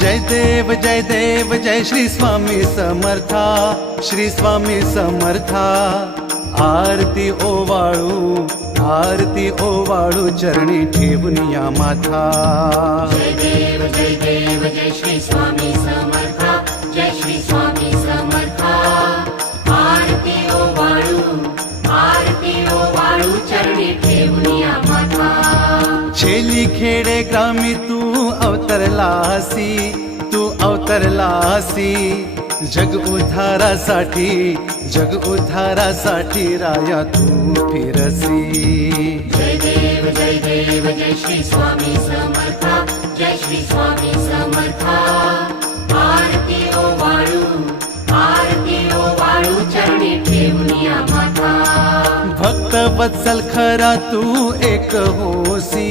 जय देव जय श्री स्वामी समर्था, श्री स्वामी समर्था। आरती ओवाळू चरणी ठेवून या माथा। जय देव जय श्री स्वामी समर्था, जय श्री स्वामी समर्था। आरती ओवाळू चरणी ठेवून या माथा। छेली खेडे ग्रामी तू अवतरलासी, जग उद्धारासाठी राया तू फिरसी। जय देव जय श्री स्वामी समर्था, जय श्री स्वामी समर्था। आरती ओवाळू चरणी ठेवून या माथा। भक्त वत्सल खरा तू एक होसी,